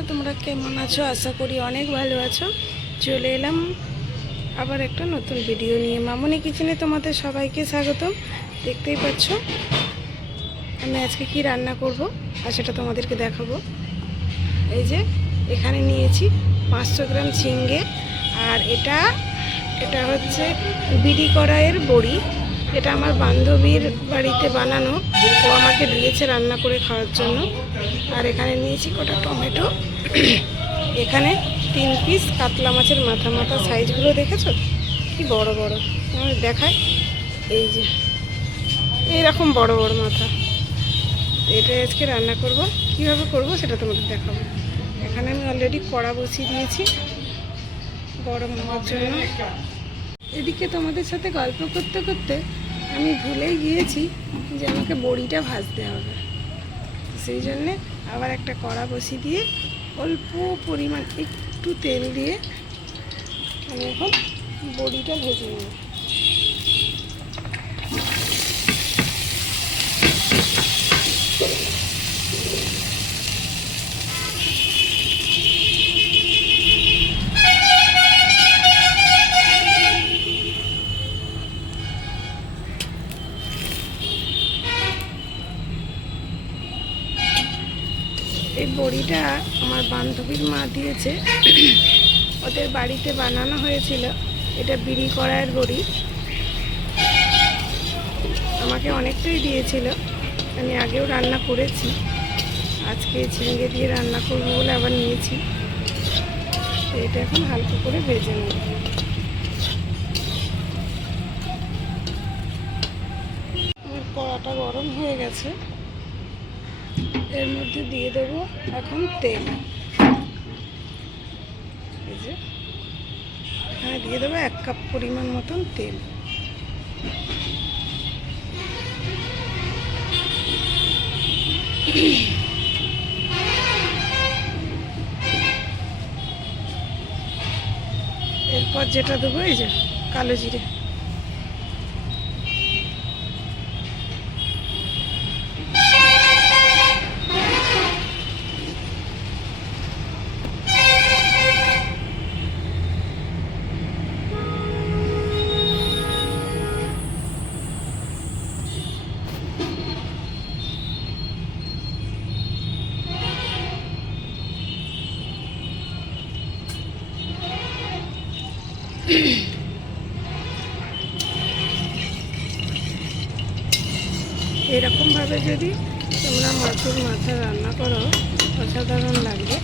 বন্ধুরা, তোমরা কেমন আছো? আশা করি অনেক ভালো আছো। চলে এলাম আবার একটা নতুন ভিডিও নিয়ে। মামনি কিচেনে তোমাদের সবাইকে স্বাগতম। দেখতেই পাচ্ছ আমি আজকে কি রান্না করব, আর সেটা তোমাদেরকে দেখাবো। এই যে, এখানে নিয়েছি পাঁচশো গ্রাম ঝিঙ্গে আর এটা এটা হচ্ছে বিড়ি কড়াইয়ের বড়ি। এটা আমার বান্ধবীর বাড়িতে বানানো। ও আমাকে দিয়েছে রান্না করে খাওয়ার জন্য। আর এখানে নিয়েছি কটা টমেটো। এখানে তিন পিস কাতলা মাছের মাথা মাথা সাইজগুলো দেখেছ? কি বড় বড়। আমি দেখায়। এই যে, এইরকম বড় বড় মাথা। এটা আজকে রান্না করব। কীভাবে করব সেটা তোমাদের দেখাবো। এখানে আমি অলরেডি কড়া বসিয়ে দিয়েছি গরম হওয়ার জন্য। এদিকে তোমাদের সাথে গল্প করতে করতে আমি ভুলেই গিয়েছি যে আমাকে বড়িটা ভাজতে হবে। সেই জন্যে আবার একটা কড়া বসিয়ে দিয়ে অল্প পরিমাণ একটু তেল দিয়ে আমি এখন বড়িটা ভেজে নেব। বান্ধবীর মা দিয়েছে। ওদের বাড়িতে বানানো হয়েছিল। এটা বিড়ি কড়াইয়ের বড়ি। আমাকে অনেকটাই দিয়েছিল। আমি আগেও রান্না করেছি। আজকে ঝিঙ্গে দিয়ে রান্না করব বলে আবার নিয়েছি। তো এটা এখন হালকা করে ভেজে নেব। আমার কড়াটা গরম হয়ে গেছে। এর মধ্যে দিয়ে দেবো এখন তেল। এই যে এখানে দিয়ে দেবো এক কাপ পরিমাণ মতন তেল। এরপর যেটা দেবো, এই যে কালো জিরে। যদি তোমরা মাছের মাথা রান্না করো অসাধারণ লাগবে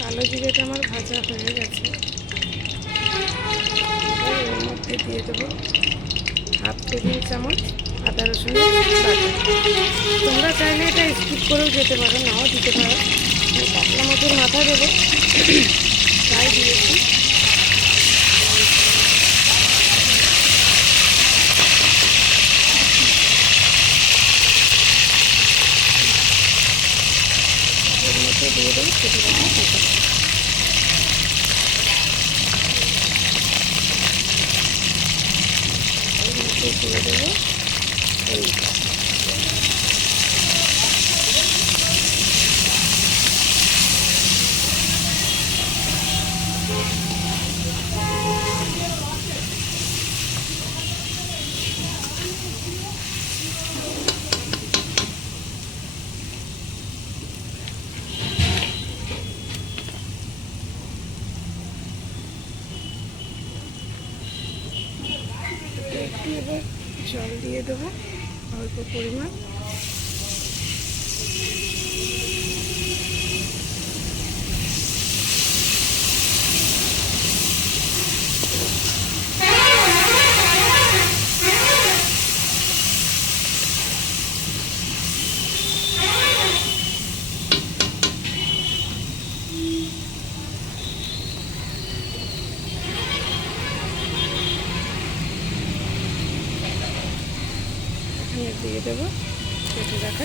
কালো জিরেটা আমার ভাজা হয়ে গেছে। এর মধ্যে দিয়ে দেবো হাফ টেবিল চামচ আদা রসুনের বাটা। তোমরা চাইলে এটা স্কিপ করেও যেতে পারো, নাও দিতে পারো। কাতলা মাছের মাথা দেবো। তাই দিয়েছি। দিয়ে দেবো কেটে রাখা কাঁচা এর মধ্যে দিয়ে দেবো দিয়ে দেবো অল্প পরিমাণ। কেটে রাখা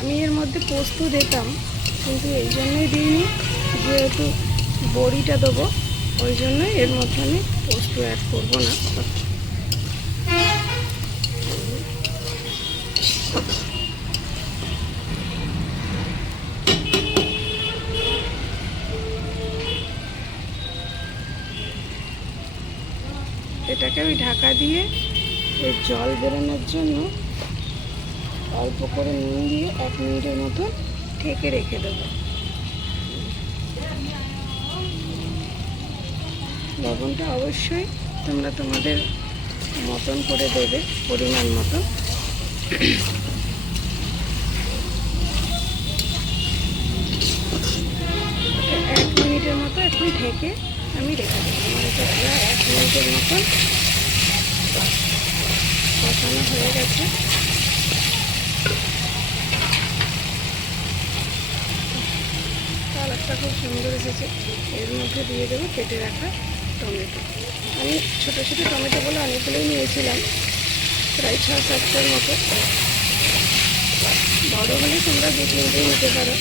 আমি এর মধ্যে পোস্ত দিতাম, কিন্তু এই জন্যই দিইনি, যেহেতু বড়িটা দেবো, ওই জন্যই এর মধ্যে আমি পোস্ত অ্যাড করব না। ঢাকা দিয়ে এই জল বেরোনোর জন্য অল্প করে নুন দিয়ে এক মিনিটের মতো ঢেকে রেখে দেবো। লবণটা অবশ্যই তোমরা তোমাদের মতন করে দেবে, পরিমাণ মতো এক মিনিটের মতো একটু ঢেকে আমি রেখে দেবো। প্রায় এক মিনিটের মতন কষানো হয়ে গেছে। কালারটা খুব সুন্দর এসেছে। এর মধ্যে দিয়ে দেবো কেটে রাখা টমেটো। আমি ছোটো ছোটো টমেটোগুলো অনেকগুলোই নিয়েছিলাম, প্রায় ছ সাতটার মতো। বড় হলে তোমরা দু তিনটেই নিতে পারো।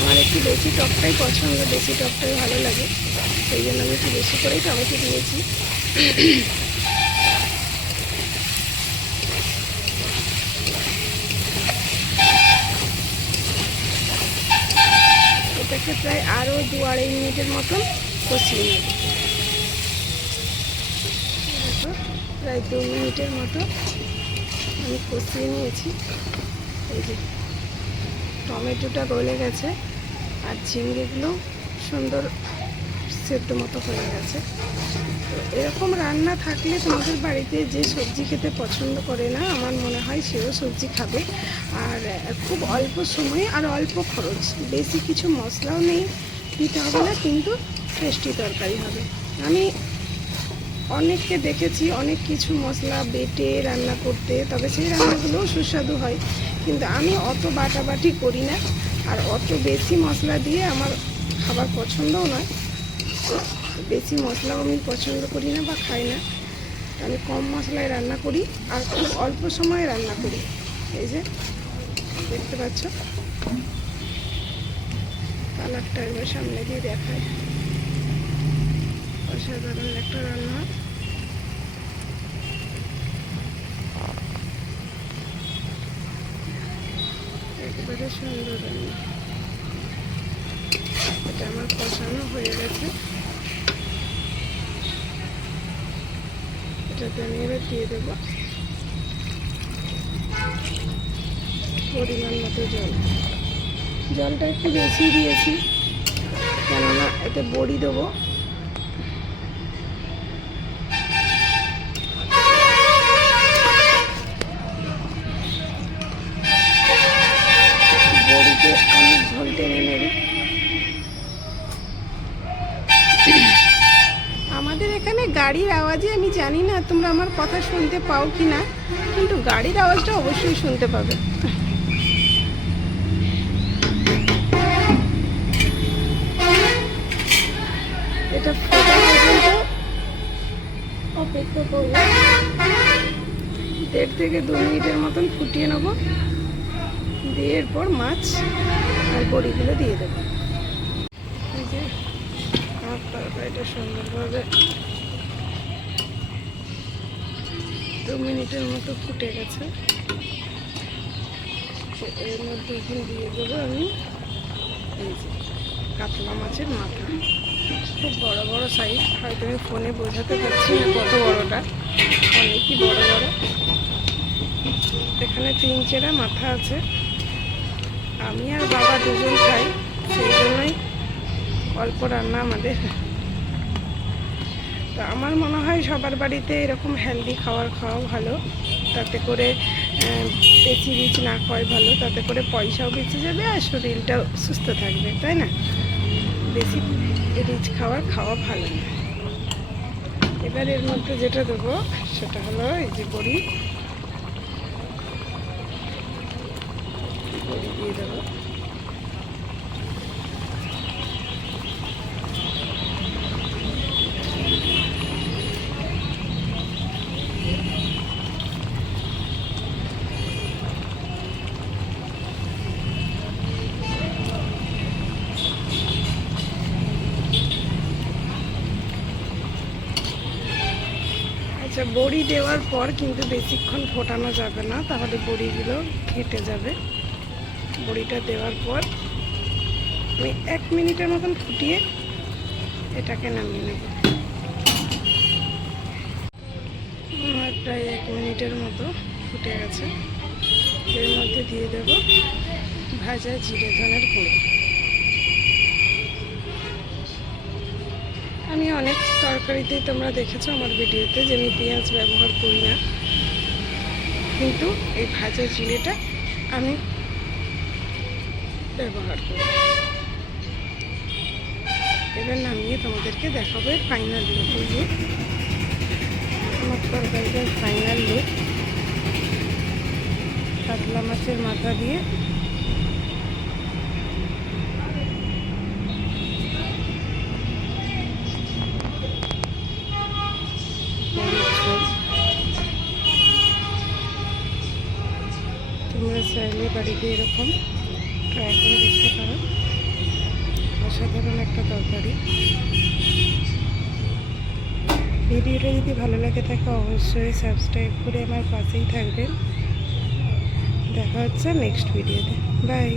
আমার একটু বেশি টকটাই পছন্দ বেশি টকটাই ভালো লাগে। সেই জন্য আমি একটু বেশি করেই টমেটো দিয়েছি। এটাকে প্রায় আরও দু আড়াই মিনিটের মতন কষিয়ে নেব। প্রায় দু মিনিটের মতো আমি কষিয়ে নিয়েছি। এই যে টমেটোটা গলে গেছে আর ঝিঙ্গেগুলো সুন্দর সেদ্ধ মতো হয়ে গেছে। তো এরকম রান্না থাকলে তোমাদের বাড়িতে যে সবজি খেতে পছন্দ করে না, আমার মনে হয় সেও সবজি খাবে। আর খুব অল্প সময়ে আর অল্প খরচ। বেশি কিছু মশলাও নেই, দিতে হবে না, কিন্তু টেস্টি তরকারি হবে। আমি অনেককে দেখেছি, অনেক কিছু মশলা বেটে রান্না করতে, তবে সেই রান্নাগুলোও সুস্বাদু হয়। কিন্তু আমি অত বাটাবাটি করি না। আর অত বেশি মশলা দিয়ে আমার খাবার পছন্দও নয়। বেশি মশলাও আমি পছন্দ করি না বা খাই না। আমি কম মশলায় রান্না করি আর খুব অল্প সময়ে রান্না করি। এই যে, দেখতে পাচ্ছ? কালারটা একবার সামনে দিয়ে দেখায় অসাধারণ একটা রান্না। একেবারে সুন্দর রান্না। এটা আমার কষানো হয়ে গেছে। এটাতে আমি এবার দিয়ে দেবো। পরিমাণ মতো জল। জলটা একটু বেশি দিয়েছি, কেননা এতে বড়ি দেবো। না তোমরা আমার কথা শুনতে পাও কি না কিন্তু গাড়ির আওয়াজটা অবশ্যই শুনতে পাবে। এটা অপেক্ষা করব দেড় থেকে দু মিনিটের মতন ফুটিয়ে নেব। দিয়ে এরপর মাছ আর বড়িগুলো দিয়ে দেবো। আমার সুন্দরভাবে দু মিনিটের মতো ফুটে গেছে। এর মধ্যে এখন দিয়ে দেবো আমি এই যে কাতলা মাছের মাথা। খুব বড় বড় সাইজ হয়তো আমি ফোনে বোঝাতে পারছি না কত বড়টা। অনেকই বড় বড়। এখানে তিন চেরা মাথা আছে। আমি আর বাবা দুজন খাই, সেই জন্যই অল্প রান্না আমাদের তো আমার মনে হয় সবার বাড়িতে এরকম হেলদি খাবার খাওয়া ভালো। তাতে করে বেশি রিচ না খাওয়াই ভালো, তাতে করে পয়সাও বেঁচে যাবে আর শরীরটাও সুস্থ থাকবে, তাই না? বেশি রিচ খাবার খাওয়া ভালো না। এবার এর মধ্যে যেটা দেবো, সেটা হলো এই যে বড়ি। বড়ি দিয়ে দেবো। আচ্ছা বড়ি দেওয়ার পর কিন্তু বেশিক্ষণ ফোটানো যাবে না, তাহলে বড়িগুলো ঘেটে যাবে। বড়িটা দেওয়ার পর আমি এক মিনিটের মতন ফুটিয়ে এটাকে নামিয়ে নেব। প্রায় এক মিনিটের মতো ফুটে গেছে। এর মধ্যে দিয়ে দেব ভাজা জিরে ধনের গুঁড়ো। আমি অনেক তরকারিতেই তোমরা দেখেছ আমার ভিডিওতে যে আমি পেঁয়াজ ব্যবহার করি না। কিন্তু এই ভাজা জিরেটা আমি ব্যবহার করি। এবার নামিয়ে তোমাদেরকে দেখাবো ফাইনাল লুক যে আমার তরকারিটার ফাইনাল লুক কাতলা মাছের মাথা দিয়ে তোমরা চাইলে বাড়িতে এরকম ট্রাই করে দেখতে পারো। অসাধারণ একটা তরকারি। ভিডিওটা যদি ভালো লাগে থাকে, অবশ্যই সাবস্ক্রাইব করে আমার পাশেই থাকবেন। দেখা হচ্ছে নেক্সট ভিডিওতে। বাই।